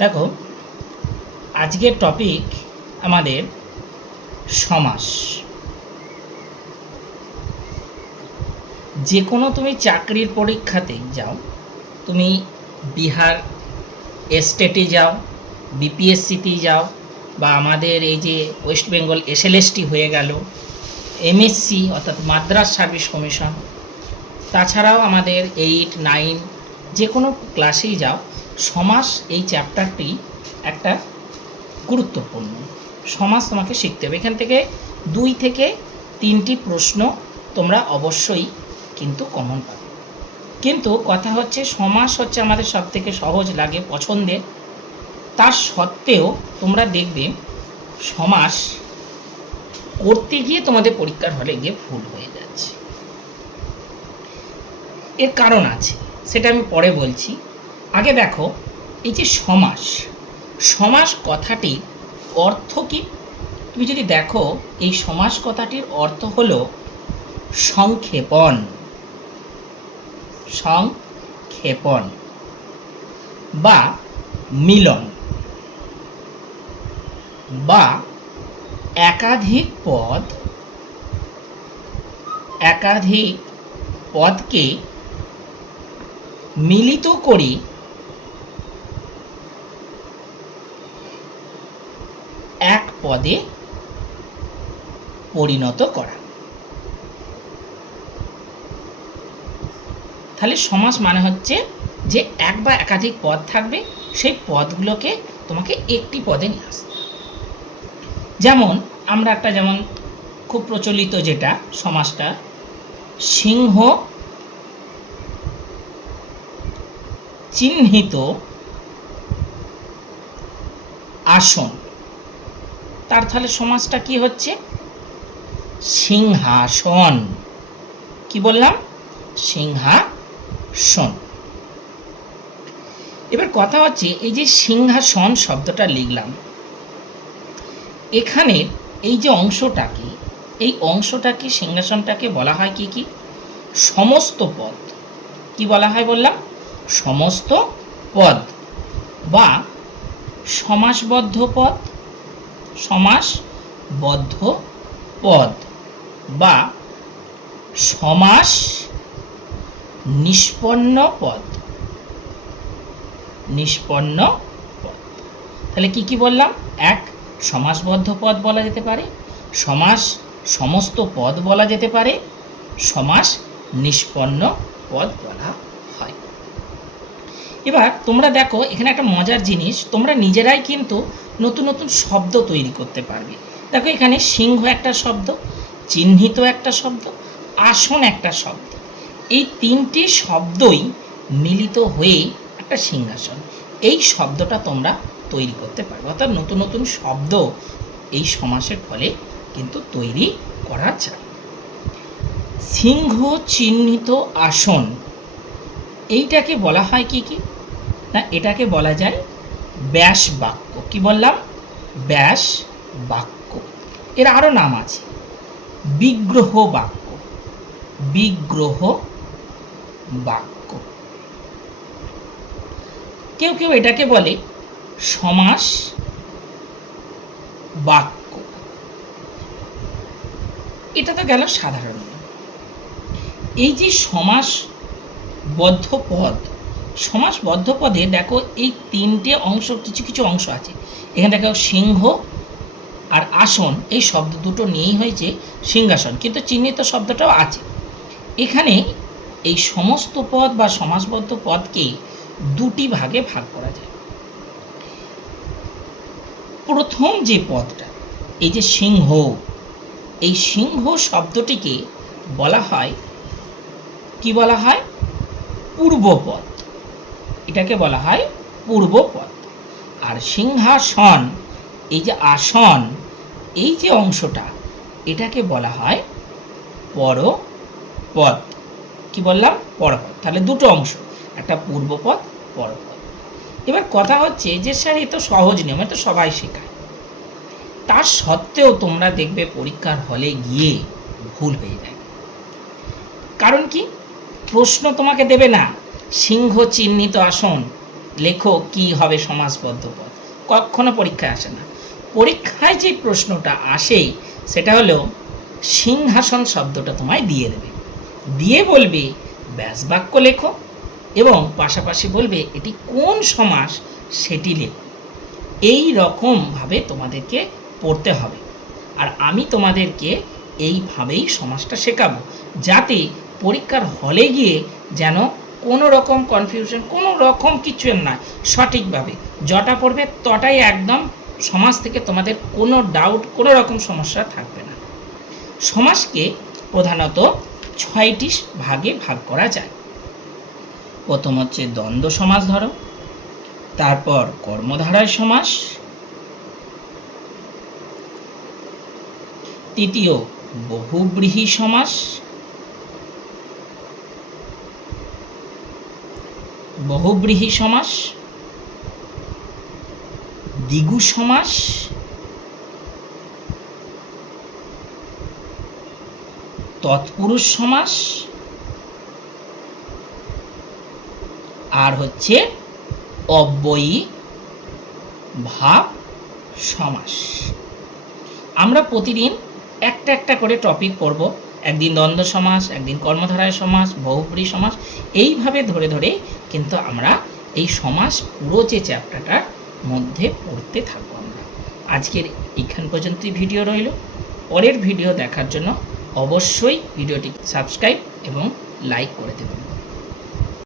দেখো, আজকের টপিক আমাদের সমাস। যে কোনো তুমি চাকরির পরীক্ষাতেই যাও, তুমি বিহার এস্টেটে যাও বিপিএসসিতেই যাও, বা আমাদের এই যে ওয়েস্ট বেঙ্গল এসএলএসটি হয়ে গেল এমএসসি অর্থাৎ মাদ্রাস সার্ভিস কমিশন তাছাড়াও আমাদের এইট নাইন যে কোনো ক্লাসেই যাও সমাস এই চ্যাপ্টারটি একটা গুরুত্বপূর্ণ। সমাজ তোমাকে শিখতে হবে। এখান থেকে দুই থেকে তিনটি প্রশ্ন তোমরা অবশ্যই কিন্তু কমন পাবে। কিন্তু কথা হচ্ছে সমাস হচ্ছে আমাদের সব থেকে সহজ লাগে পছন্দের। তার সত্ত্বেও তোমরা দেখবে সমাস করতে গিয়ে তোমাদের পরীক্ষার হলে গিয়ে ভুল হয়ে যাচ্ছে। এর কারণ আছে, সেটা আমি পরে বলছি। আগে দেখো, এই যে সমাস সমাস কথাটির অর্থ কি? তুমি যদি দেখো, এই সমাস কথাটির অর্থ হলো সংক্ষেপণ। সংক্ষেপণ বা মিলন বা একাধিক পদ, একাধিক পদকে মিলিত করি এক পদে পরিণত করা তাহলে সমাস মানে হচ্ছে যে এক বা একাধিক পদ থাকবে, সেই পদগুলোকে তোমাকে একটি পদে নিয়ে আসতে। যেমন আমরা একটা যেমন খুব প্রচলিত যেটা সমাসটা, সিংহ চিহ্নিত আসন তার তাহলে সমাজটা কি হচ্ছে? সিংহাসন। কি বললাম? সিংহাসন। এবার কথা হচ্ছে, এই যে সিংহাসন শব্দটা লিখলাম, এখানে এই যে অংশটাকে, এই অংশটাকে, সিংহাসনটাকে বলা হয় কি কি? সমস্ত পদ। কি বলা হয় বললাম? সমস্ত পদ বা সমাসবদ্ধ পদ। সমাসবদ্ধ পদ বা সমাস নিষ্পন্ন পদ। নিষ্পন্ন পদ। তাহলে কি কি বললাম? এক, সমাসবদ্ধ পদ বলা যেতে পারে। সমাস সমস্ত পদ বলা যেতে পারে। সমাস নিষ্পন্ন পদ বলা হয়। এবার তোমরা দেখো, এখানে একটা মজার জিনিস। তোমরা নিজেরাই কিন্তু নতুন নতুন শব্দ তৈরি করতে পারবে। দেখো, এখানে সিংহ একটা শব্দ, চিহ্নিত একটা শব্দ, আসন একটা শব্দ। এই তিনটি শব্দই মিলিত হয়ে একটা সিংহাসন। এই শব্দটা তোমরা তৈরি করতে পারবে। অর্থাৎ নতুন নতুন শব্দ এই সমাসের ফলে কিন্তু তৈরি করা যায়। সিংহ চিহ্নিত আসন, এইটাকে বলা হয় কি কি? না, এটাকে বলা যায় ব্যাস বাক্য কি বললাম? ব্যাস বাক্য। এর আরও নাম আছে। বিগ্রহ বাক্য। বিগ্রহ বাক্য। কেউ কেউ এটাকে বলে সমাস বাক্য। এটা তো গেল সাধারণ। এই যে সমাসবদ্ধ পদ সমাসবদ্ধ পদে দেখো এই তিনটে অংশ, কিছু কিছু অংশ আছে। এখানে দেখো সিংহ আর আসন, এই শব্দ দুটো নিয়েই হয়েছে সিংহাসন, কিন্তু চিহ্নিত শব্দটাও আছে। এখানে এই সমস্ত পদ বা সমাসবদ্ধ পদকে দুটি ভাগে ভাগ করা যায়। প্রথম যে পদটা, এই যে সিংহ, এই সিংহ শব্দটিকে বলা হয়, কি বলা হয়? পূর্বপদ এটাকে বলা হয় পূর্বপদ। আর সিংহাসন, এই যে আসন, এই যে অংশটা, এটাকে বলা হয় পরপদ। কি বললাম? পরপদ। তাহলে দুটো অংশ, একটা পূর্বপদ, পরপদ। এবার কথা হচ্ছে যে স্যার, এ তো সহজ নিয়ম তো সবাই শেখায়। তার সত্ত্বেও তোমরা দেখবে পরীক্ষার হলে গিয়ে ভুল হয়ে যায়। কারণ কি? প্রশ্ন তোমাকে দেবে না। সিংহ চিহ্নিত আসন লেখো কি হবে সমাজবদ্ধ পদ কখনো পরীক্ষায় আসে না। পরীক্ষায় যে প্রশ্নটা আসেই, সেটা হলো, সিংহাসন শব্দটা তোমায় দিয়ে দেবে। দিয়ে বলবে, ব্যাসবাক্য লেখো এবং পাশাপাশি বলবে, এটি কোন সমাস? সেটি লেখো। এই রকমভাবে তোমাদেরকে পড়তে হবে। আর আমি তোমাদেরকে এইভাবেই সমাজটা শেখাবো, যাতে পরীক্ষার হলে গিয়ে যেন কোনো রকম কনফিউশন কোনো রকম কিছু না সঠিকভাবে। যটা পড়বে তটাই একদম সমাজ থেকে তোমাদের কোনো ডাউট কোনো রকম সমস্যা থাকবে না। সমাজকে প্রধানত ছয়টি ভাগে ভাগ করা যায়। প্রথম হচ্ছে দ্বন্দ্ব সমাজ ধরো, তারপর কর্মধারায় সমাস তৃতীয় বহুব্রীহি সমাস বহুব্রীহি সমাস দ্বিগু সমাস, তৎপুরুষ সমাস, আর হচ্ছে অব্যয়ী ভাব সমাস। আমরা প্রতিদিন একটা একটা করে টপিক পড়ব। একদিন দ্বন্দ্ব সমাস, একদিন কর্মধারায় সমাস বহুব্রী সমাস। এইভাবে ধরে ধরে কিন্তু আমরা এই সমাস পুরো যে চ্যাপ্টারটার মধ্যে পড়তে থাকব আমরা। আজকের এইখান পর্যন্তই ভিডিও রইল। পরের ভিডিও দেখার জন্য অবশ্যই ভিডিওটি সাবস্ক্রাইব এবং লাইক করে দেবেন।